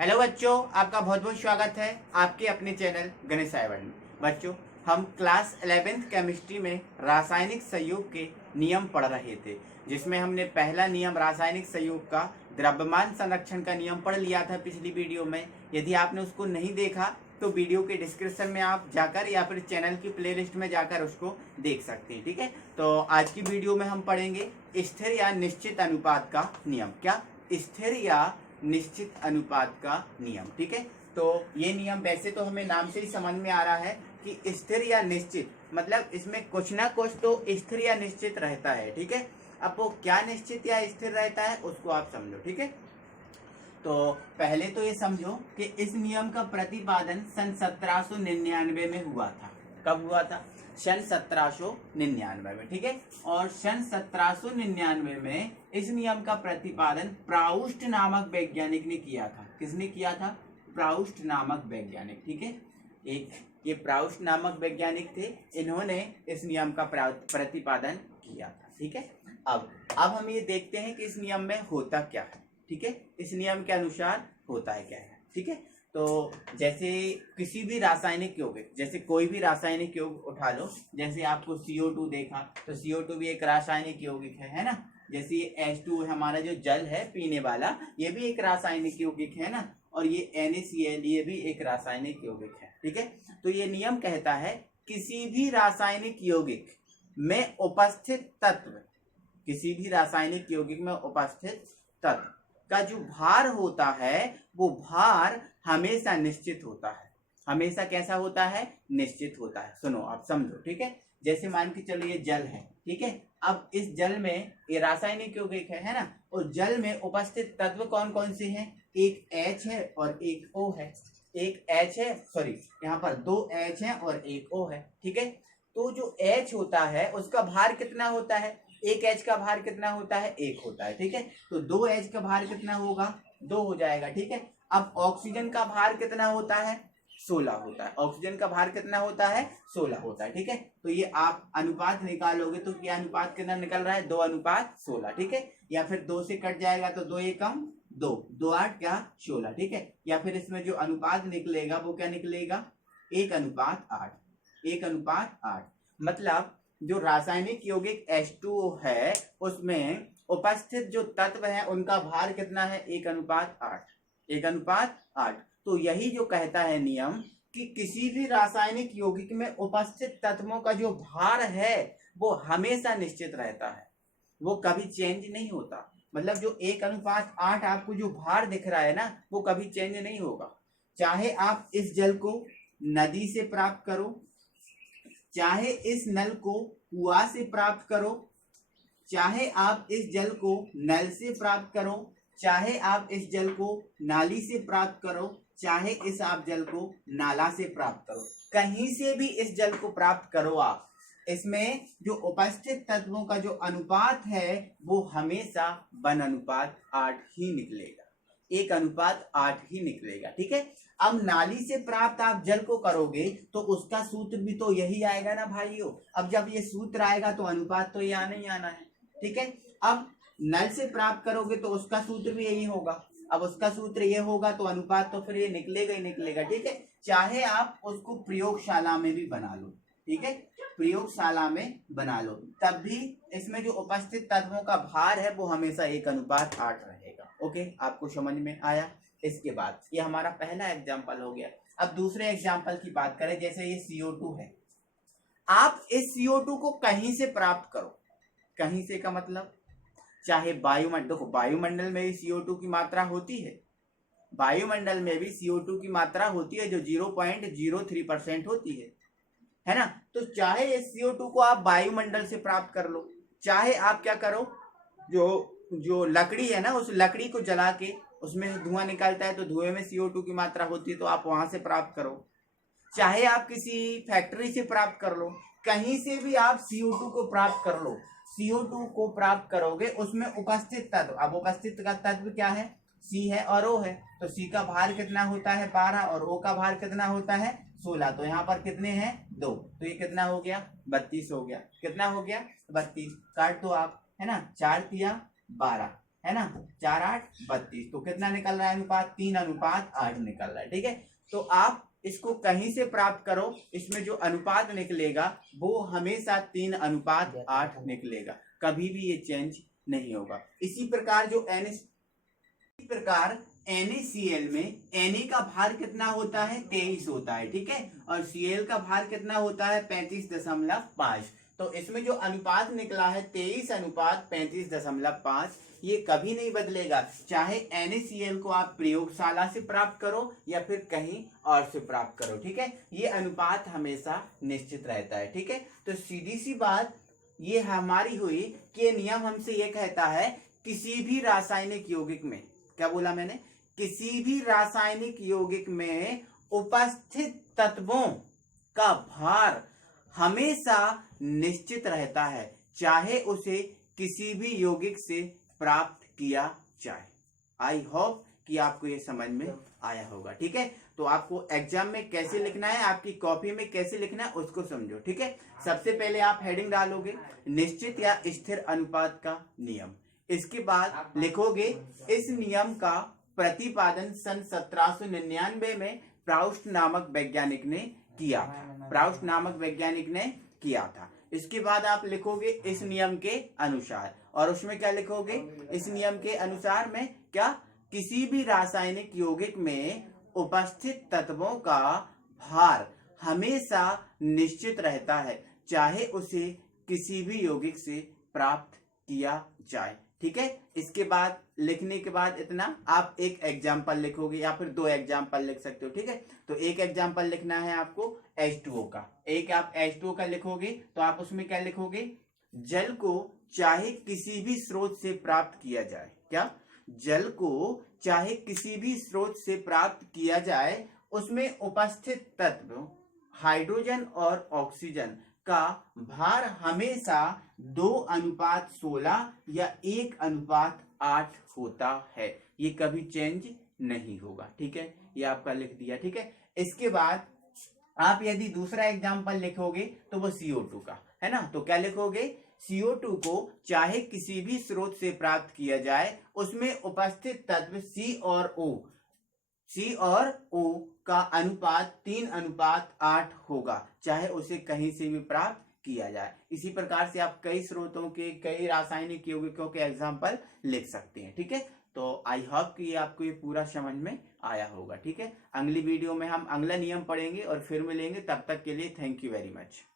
Hello बच्चों, आपका बहुत बहुत स्वागत है आपके अपने चैनल गणेश साइबर में। बच्चों, हम क्लास 11th केमिस्ट्री में रासायनिक संयोग के नियम पढ़ रहे थे, जिसमें हमने पहला नियम रासायनिक संयोग का द्रव्यमान संरक्षण का नियम पढ़ लिया था पिछली वीडियो में। यदि आपने उसको नहीं देखा तो वीडियो के डिस्क्रिप्शन में आप जाकर या फिर चैनल की प्लेलिस्ट में जाकर उसको देख सकते हैं। ठीक है, तो आज की वीडियो में हम पढ़ेंगे स्थिर या निश्चित अनुपात का नियम। क्या? स्थिर या निश्चित अनुपात का नियम। ठीक है, तो ये नियम वैसे तो हमें नाम से ही समझ में आ रहा है कि स्थिर या निश्चित, मतलब इसमें कुछ ना कुछ तो स्थिर या निश्चित रहता है। ठीक है, अब वो क्या निश्चित या स्थिर रहता है उसको आप समझो। ठीक है, तो पहले तो ये समझो कि इस नियम का प्रतिपादन सन 1799 में हुआ था। कब हुआ था? सन 1799 में। ठीक है, और सन 1799 में इस नियम का प्रतिपादन प्राउस्ट नामक वैज्ञानिक ने किया था। किसने किया था? प्राउस्ट नामक वैज्ञानिक। ठीक है, ये प्राउस्ट नामक वैज्ञानिक थे, इन्होंने इस नियम का प्रतिपादन किया था। ठीक है, अब हम ये देखते हैं कि इस नियम में होता क्या है। ठीक है, इस नियम के अनुसार होता है क्या है। ठीक है, तो जैसे किसी भी रासायनिक यौगिक, जैसे कोई भी रासायनिक यौगिक उठा लो, जैसे आपको CO2 देखा तो CO2 भी एक रासायनिक यौगिक है ना। जैसे ये H2 हमारा जो जल है पीने वाला, ये भी एक रासायनिक यौगिक है ना। और ये NaCl ये भी एक रासायनिक यौगिक है। ठीक है, तो ये नियम कहता है किसी भी रासायनिक यौगिक में उपस्थित तत्व, किसी भी रासायनिक यौगिक में उपस्थित तत्व का जो भार होता है वो भार हमेशा निश्चित होता है। हमेशा कैसा होता है? निश्चित होता है। सुनो, आप समझो। ठीक है, जैसे मान के चलो ये जल है। ठीक है, अब इस जल में ये रासायनिक यौगिक है ना, और जल में उपस्थित तत्व कौन कौन से हैं? एक H है और एक O है। एक H है, सॉरी यहाँ पर 2 H है और एक O है। ठीक है, तो जो H होता है उसका भार कितना होता है? एक H का भार कितना होता है? 1 होता है। ठीक है, तो 2 H का भार कितना होगा? 2 हो जाएगा। ठीक है, अब ऑक्सीजन का भार कितना होता है? 16 होता है। ऑक्सीजन का भार कितना होता है? 16 होता है। ठीक है, तो ये आप अनुपात निकालोगे तो क्या अनुपात कितना निकल रहा है? 2:16। ठीक है, या फिर 2 से कट जाएगा तो 2 एकम 2, 2 8 क्या? 16। ठीक है, या फिर इसमें जो अनुपात निकलेगा वो क्या निकलेगा? 1:8। 1:8 मतलब जो रासायनिक यौगिक H2O है उसमें उपस्थित जो तत्व है उनका भार कितना है? 1:8। 1:8। तो यही जो कहता है नियम कि किसी भी रासायनिक यौगिक में उपस्थित तत्वों का जो भार है वो हमेशा निश्चित रहता है, वो कभी चेंज नहीं होता। मतलब जो 1:8 आपको जो भार दिख रहा है ना, वो कभी चेंज नहीं होगा। चाहे आप इस जल को नदी से प्राप्त करो, चाहे इस नल को कुआं से प्राप्त करो, चाहे आप इस जल को नल से प्राप्त करो, चाहे आप इस जल को नाली से प्राप्त करो, चाहे इस आप जल को नाला से प्राप्त करो, कहीं से भी इस जल को प्राप्त करो आप, इसमें जो उपस्थित तत्वों का जो अनुपात है वो हमेशा 1:8 ही निकलेगा। 1:8 ही निकलेगा। ठीक है, अब नाली से प्राप्त आप जल को करोगे तो उसका सूत्र भी तो यही आएगा ना भाइयों। अब जब ये सूत्र आएगा तो अनुपात तो ये आना ही आना है। ठीक है, अब नल से प्राप्त करोगे तो उसका सूत्र भी यही होगा। अब उसका सूत्र ये होगा तो अनुपात तो फिर ये निकलेगा ही निकलेगा। ठीक है, चाहे आप उसको प्रयोगशाला में भी बना लो। ठीक है, प्रयोगशाला में बना लो तब भी इसमें जो उपस्थित तत्वों का भार है वो हमेशा 1:8 रहेगा। ओके, आपको समझ में आया? इसके बाद ये हमारा पहला एग्जाम्पल हो गया। अब दूसरे एग्जाम्पल की बात करें, जैसे ये CO2 है। आप इस CO2 को कहीं से प्राप्त करो, कहीं से का मतलब चाहे वायुमंडल, देखो वायुमंडल में भी CO2 की मात्रा होती है, वायुमंडल में भी CO2 की मात्रा होती है जो 0.03% होती है ना। तो चाहे इस CO2 को आप वायुमंडल से प्राप्त कर लो, चाहे आप क्या करो, जो लकड़ी है ना उस लकड़ी को जला के उसमें से धुआं निकलता है तो धुएं में CO2 की मात्रा होती है तो आप वहां से प्राप्त करो, चाहे आप किसी फैक्ट्री से प्राप्त कर लो, कहीं से भी आप CO2 को प्राप्त कर लो। CO2 को प्राप्त करोगे उसमें उपस्थित तत्व, अब उपस्थित का तत्व क्या है? C है और O है, तो C का भार कितना होता है? 12 और O का भार कितना होता है? 16। तो यहाँ पर कितने हैं? 2, तो ये कितना हो गया? 32 हो गया। कितना हो गया? 32। काट दो आप, है ना, 4 तिया 12, है ना, 4 8 32, तो कितना निकल रहा है अनुपात, 3:8 निकल रहा है। ठीक है, तो आप इसको कहीं से प्राप्त करो, इसमें जो अनुपात निकलेगा वो हमेशा 3:8 निकलेगा, कभी भी ये चेंज नहीं होगा। इसी प्रकार जो NaCl में Na का भार कितना होता है, 23 होता है। ठीक है, और Cl का भार कितना होता है, 35.5। तो इसमें जो अनुपात निकला है 23:35.5, ये कभी नहीं बदलेगा, चाहे NaCl को आप प्रयोगशाला से प्राप्त करो या फिर कहीं और से प्राप्त करो। ठीक है, ये अनुपात हमेशा निश्चित रहता है। ठीक है, तो सीधी सी बात ये हमारी हुई कि नियम हमसे ये कहता है किसी भी रासायनिक यौगिक में, क्या बोला मैंने, किसी भी रासायनिक यौगिक में उपस्थित तत्वों का भार हमेशा निश्चित रहता है, चाहे उसे किसी भी यौगिक से प्राप्त किया जाए। आई होप कि आपको ये समझ में आया होगा। ठीक है, तो आपको एग्जाम में कैसे लिखना है, आपकी कॉपी में कैसे लिखना है उसको समझो। ठीक है, सबसे पहले आप हेडिंग डालोगे निश्चित या स्थिर अनुपात का नियम, इसके बाद लिखोगे इस नियम का प्रतिपादन सन 1799 में प्राउस्ट नामक वैज्ञानिक ने किया था, प्राउस्ट नामक वैज्ञानिक ने किया था। इसके बाद आप लिखोगे इस नियम के अनुसार, और उसमें क्या लिखोगे, इस नियम के अनुसार में क्या, किसी भी रासायनिक यौगिक में उपस्थित तत्वों का भार हमेशा निश्चित रहता है, चाहे उसे किसी भी यौगिक से प्राप्त किया जाए। ठीक है, इसके बाद लिखने के बाद इतना आप एक एग्जाम्पल लिखोगे या फिर 2 एग्जाम्पल लिख सकते हो। ठीक है, तो एक एग्जाम्पल लिखना है आपको H2O का, एक आप H2O का लिखोगे तो आप उसमें क्या लिखोगे, जल को चाहे किसी भी स्रोत से प्राप्त किया जाए, क्या, जल को चाहे किसी भी स्रोत से प्राप्त किया जाए, उसमें उपस्थित तत्व हाइड्रोजन और ऑक्सीजन का भार हमेशा 2:16 या 1:8 होता है, ये कभी चेंज नहीं होगा। ठीक है, ये आपका लिख दिया। ठीक है, इसके बाद आप यदि दूसरा एग्जाम्पल लिखोगे तो वो CO2 का है ना, तो क्या लिखोगे, CO2 को चाहे किसी भी स्रोत से प्राप्त किया जाए, उसमें उपस्थित तत्व C और O का अनुपात 3:8 होगा, चाहे उसे कहीं से भी प्राप्त किया जाए। इसी प्रकार से आप कई स्रोतों के, कई रासायनिक यौगिकों के एग्जाम्पल लिख सकते हैं। ठीक है, तो आई होप कि आपको ये पूरा समझ में आया होगा। ठीक है, अगली वीडियो में हम अगला नियम पढ़ेंगे और फिर मिलेंगे, तब तक के लिए थैंक यू वेरी मच।